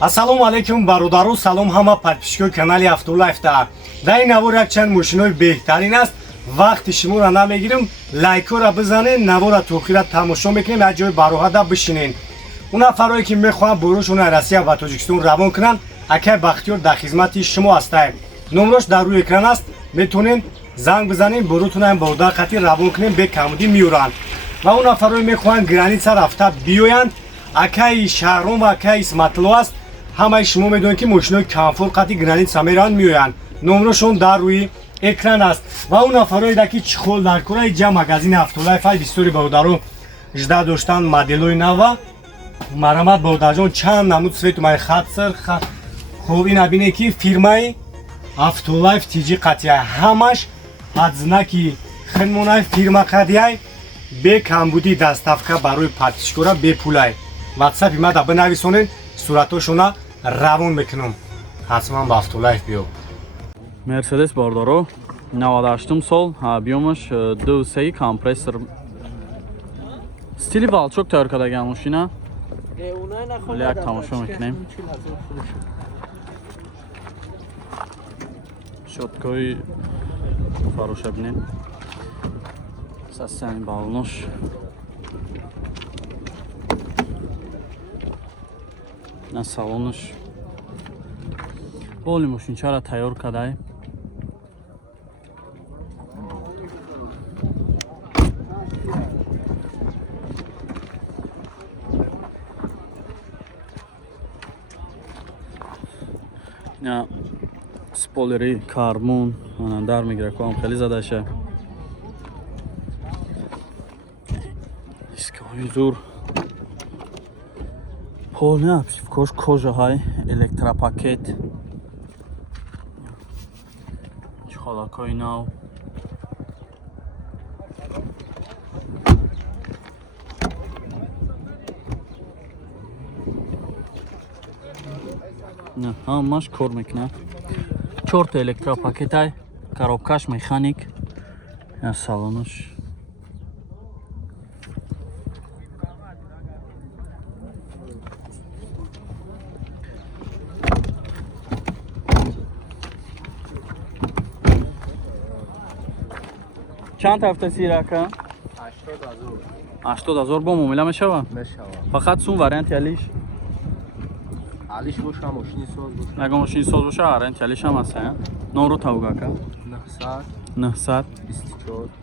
Ассалому алейкум бародару, салом ҳама подписчикои канали Автолайфта. Дар ин навор якчанд мошинои беҳтарин аст. Вақти шуморо намегирем, лайкора бизанен, навора то охира тамошо мекунем, як ҷои бароҳада бишинен. Он нафарое ки мехоҳанд бурушони Россия ва Тоҷикистон равон кунанд, акай Бахтиёр дар хизмати шумо ҳастем. Номрош дар рӯи экран аст, метавонен занг бизанен, бурутонам бо даққати равон кунем, бе камудӣ меёранд. Ва он нафарое мехоҳанд граница рафта биёянд, акай Шаҳром ва акай Исматло аст. ҳамаи шумо медонед ки мошинои камфорқати граница мераванд меоянд. номрошон дар рӯи экран аст. Ва он нафароеда ки чихол дар кораи ҷа магазини Автолайф бисёри бародаро жда доштанд моделҳои нава. Марамат бародарҷон, чанд намуд свету май хатсар хуб ина бинед ки фирмаи Автолайф тиҷи қатъияй ҳамаш ҳадзнаки хидмонаи фирма қатъияй бе камбудӣ доставка барои подписчикора бепулай. ватсапи мада бинависонед, суратошона равон мекунам. ҳатман ба Автолайф биё. Мерседес бордоро 98 сол, объемаш 2.3 компрессор. Стили балчок тайёр кардаган машина. Як тамошо мекунем. Шоткои фароша бинем. Састани балнош. На салонош. Боли машинчара тайёр кадай. Я спойлери карбон дар мегирад, ком хеле задаша. Дискои зур. Полная обшивкош кожа ҳай, электропакет. Чухолакои нав. Не, ҳамаш кор мекунад. 4 та электропакетай, коробкаш механик. Я салонош. چند هفته سیراکا؟ 80,000 با معامله میشوه؟ فقط سون وارنت یالیش؟ علیش باشه ماشین ساز باشه. اگه ماشین ساز باشه وارنت یالیش هم هست. نورو تاوگا کا؟ 900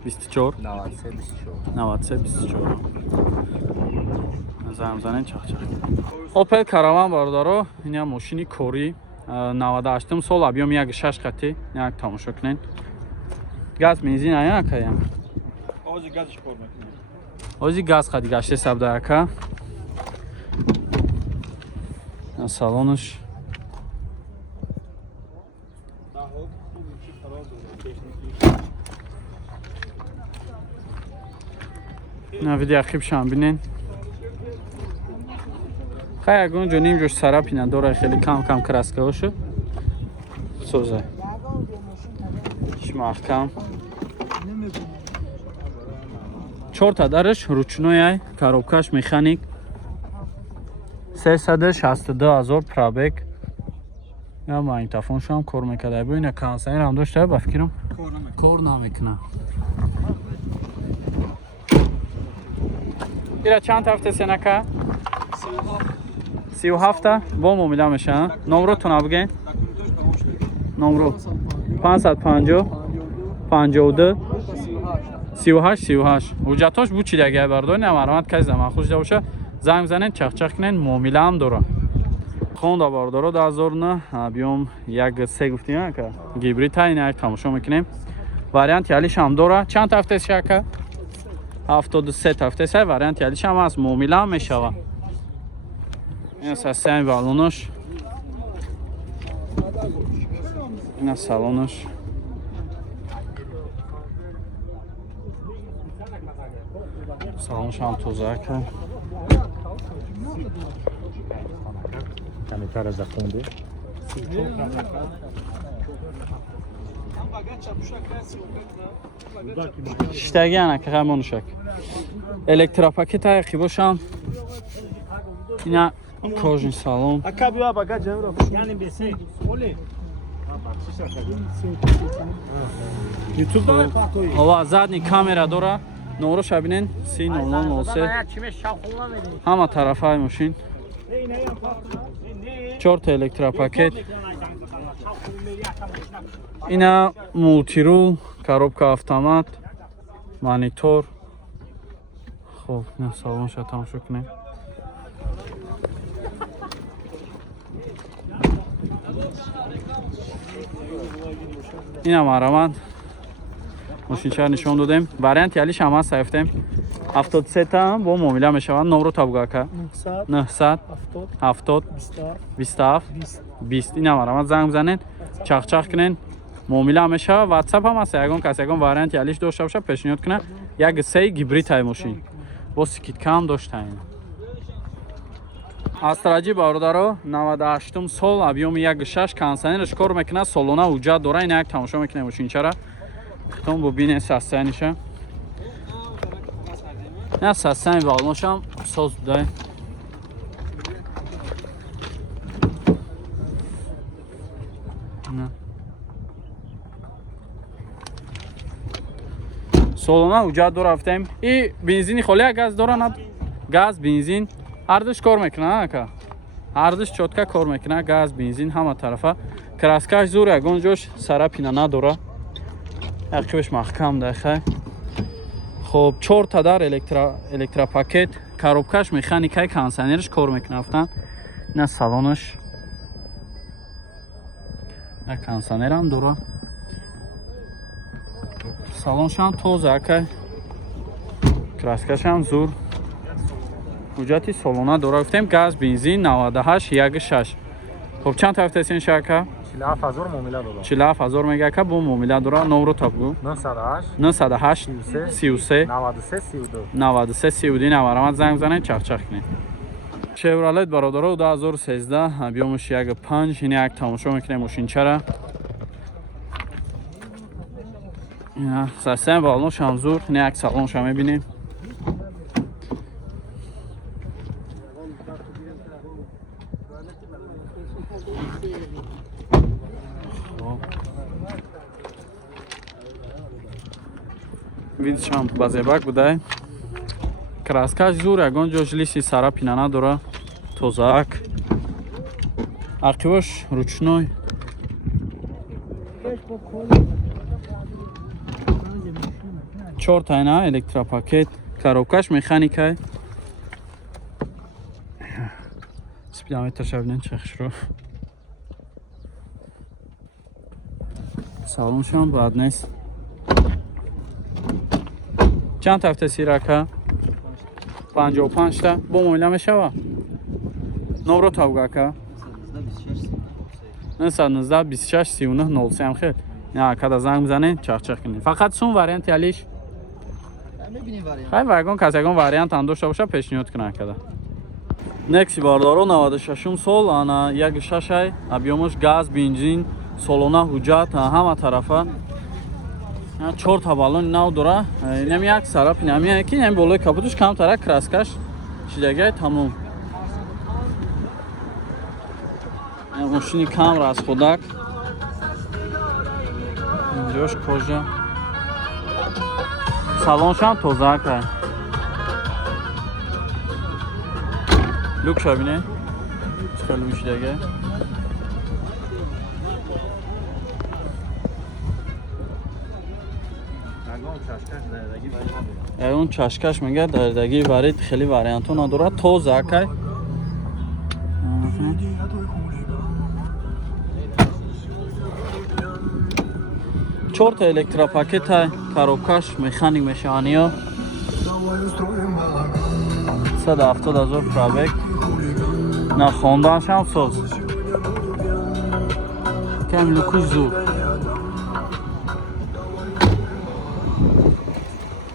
24 93 24 زنگ زنین چخ چخ. اوپل کاروان باردارو این هم ماشینی کوری 98 سال объем 1.6 خطی یک تماشا کنین. گاز بنزین آیا که آزی گازش کار میکنه. آزی گاز خدی گشته سبده که سالونش نه ویدیو خیب شام بینین خیلی اگه جو نیم جوش سرا پینن دوره خیلی کم کرسکه باشه سوزه محکم 4 تا درش ручной коробкаш механик 362,000 пробег я магнитофонш ҳам кор мекард бибин кондитсионер ҳам дошта ба фикрам кор намекунад ира чанд ҳафта сенака 37 бо муомила мешавад номротона бигӯед номро 550 52 38 ҳуҷҷатош бучидаги бардори намаромад кази заман хушда боша занг занен чахчах кунен муомила ҳам дора хонда бардоро 2009 объем 1.3 гуфтем ка гибрид ин як тамошо мекунем вариант ялиш ҳам дора чанд ҳафта шака 73 ҳафта вариант ялиш ҳам аст муомила ҳам мешава ин састани балонош ин салонош салонш ҳам тозака камера захонде штаги анака хамонушак электропакет ҳай қибошам ина Кожный салон. Ака бия бага ҷамро. Yani bese. Ole. YouTube Ова задний камера дора. Нуро шабинен 3003. Ҳама тарафаи мошин. 4 та электропакет. Ина мултирул, коробка автомат, монитор. Хуб, на салонша тамошо кунем. Ина марамад. Мошинчаро нишон додем. Варианти алиш ҳам ҳаст сафтем. 73 та бо муомила мешавад. Номро табгака. 900 70 27 20. Ина марамад занг бизанед. Чахчах кунен. Муомила мешавад. WhatsApp ҳам ҳаст. Ягон кас ягон варианти алиш дошта боша пешниҳод кунад. Як сей гибридтаи мошин. Бо скидка ҳам доштаем. Астраҷи бародаро 98 сол объёми 1.6 кондитсионерш кор мекунад. Солона ҳуҷҷат дора. Ина як тамошо мекунем мошинчара. Хитон бубине састаниша. Я састани балношам соз будай. Солона ҳуҷҷат дора гуфтем. И бензини холи я газ дора над? Газ, бензин ҳардуш кор мекунад ака. Ҳардуш чотка кор мекунад. Газ, бензин ҳама тарафа. Краскаш зур ягон ҷош сарапина надора. Якчубеш маҳкам дахай. Хоб 4 та дар электропакет, коробкаш механикаи кондитсионерш кор мекунад. На салонаш. Я кондитсионерам дора. Салоншам тоза акай. Краскашам зур. ҳуҷҷати солона дора гуфтем. Газ, бензин 98 1.6. Хоб чанд та гуфтесин шака? 47000 муомила додам. 47000 мега ака бо муомила дора. Номро табгу. 908 33 93 32 намарамад занг бизанед чахчах кунед. Chevrolet бародаро 2013 объёмаш 1.5. ин як тамошо мекунем мошинчара. ина састаи балнош ҳам зур. ин як салонша мебинем. Видишам базебак будай. Краскаш зур ягон ҷош лиси сарапина надора. Тозаак. Арқивош ручной. Чортайна электропакет. Коробкаш механикай. Спидометр шабинен чахшро. Салоншам бад нест. چند تا هفته سیراکا 55 تا با مویلا میشوا نمره تابگاکا 919 26 39 03 هم خیلی نه کدا زنگ بزنین چخ کنین فقط سون واریانت یالیش خیلی واگون کسی اگون واریانت هم داشته باشه پیشنهاد کنه کدا نکسی باردارو 96 سال انا 1.6 ای объёмش گاز بنزین سالونه حجت همه طرفه 4 та балон нав дора. Инам як сарап, инам яки, инам болои капотуш камтара краскаш шидагай тамом. Мошини кам расходак. Инҷош кожа. Салоншам тозаакай. Люк шабине. Чикалу шидагай. ягон чашкаш мега дардаги варид хели варианту надора тоза акай 4 та электропакета коробкаш механик мешаваниё 170,000 пробег на хонданшам соз кам лукуш зур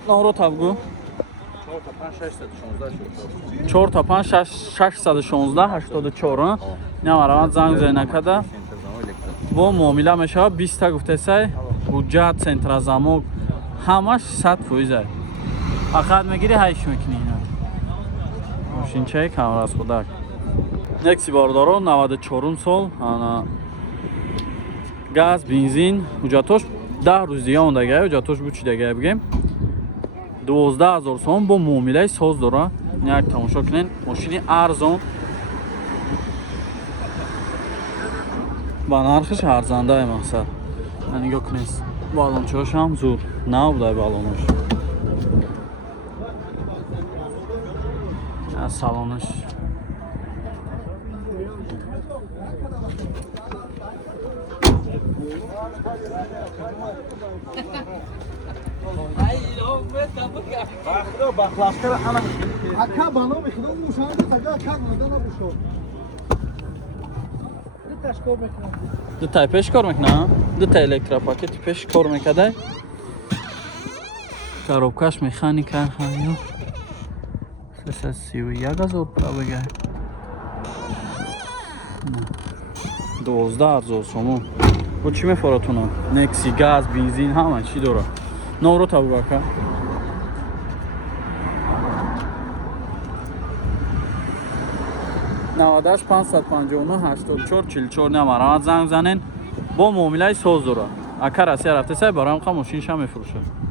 номро табгу 4 та 5 616 84 намарамад занг зенакада бо муомила мешавад 20 та гуфтесай ҳуҷҷат центразамок ҳамаш 100%. Фақат мегири ҳайш мекунӣ. Мошинчаи камрасхудак. Некси бордоро 94 сол. Ана газ, бензин, ҳуҷҷатош 10 рӯз дига мондагай, ҳуҷҷатош бучидагай бигем. 12000 сом бо муомилаи соз дора. Як тамошо кунед, машини арзон. Ба нархиш арзандаи мақсад. Нигоҳ кунед. Балончош ҳам зур. Нав будай балонош. Салонаш. Ака бано мехидам мушаҳада сага как надана бушо. Ташкор мекунам. Дутай пеш кор мекунам. Дутай электропакети пеш кор мекадай. Коробкаш механика ҳамё. 331,000 пробегай. 12000 сом. Бо чӣ мефоратуна? Некси, газ, бензин ҳама чӣ дора. Номро табу ака. навадаш 559 84 44 номер занг занен бо муомилаи соз дора. Ака Россия рафтасай бароям қа мошинашам мефурӯшад.